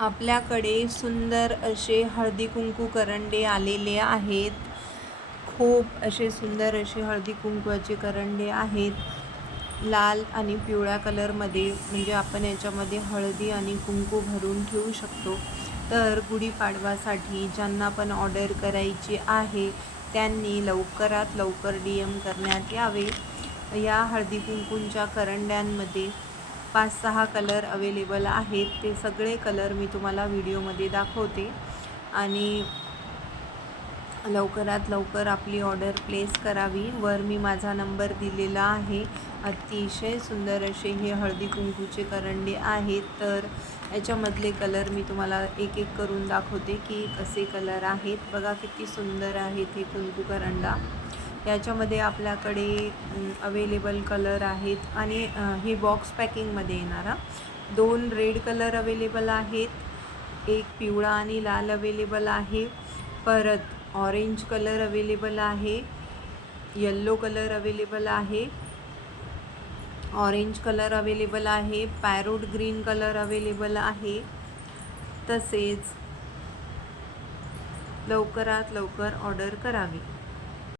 आपल्याकडे सुंदर असे हळदी कुंकू करंडे आलेले आहेत। खूप असे सुंदर असे हळदी कुंकवाचे करंडे आहेत, लाल आणि पिवळ्या कलरमध्ये। म्हणजे आपण याच्यामध्ये हळदी आणि कुंकू भरून ठेवू शकतो। तर गुढीपाडवासाठी ज्यांना पण ऑर्डर करायची आहे त्यांनी लवकरात लवकर DM करण्यात यावे। या हळदी कुंकूंच्या करंड्यांमध्ये 5-6 कलर अवेलेबल आहेत। ते सगळे कलर मी तुम्हाला व्हिडिओमध्ये दाखवते आणि लवकरात लवकर आपली ऑर्डर प्लेस करावी। वर मी माझा नंबर दिलेला आहे। अतिशय सुंदर असे हे हळदी कुंकूचे करंडे आहेत। तर याच्यामधले कलर मी तुम्हाला एक एक करून दाखवते की कसे कलर आहेत। बघा किती सुंदर आहेत हे कुंकू करंडा। याच्यामध्ये आपल्याकडे अवेलेबल कलर आहेत आणि हे बॉक्स पॅकिंगमध्ये येणार। 2 रेड कलर अवेलेबल आहेत, एक पिवळा आणि लाल अवेलेबल आहे, परत ऑरेंज कलर अवेलेबल आहे, येल्लो कलर अवेलेबल आहे, ऑरेंज कलर अवेलेबल आहे, पॅरोट ग्रीन कलर अवेलेबल आहे। तसेच लवकरात लवकर ऑर्डर करावी।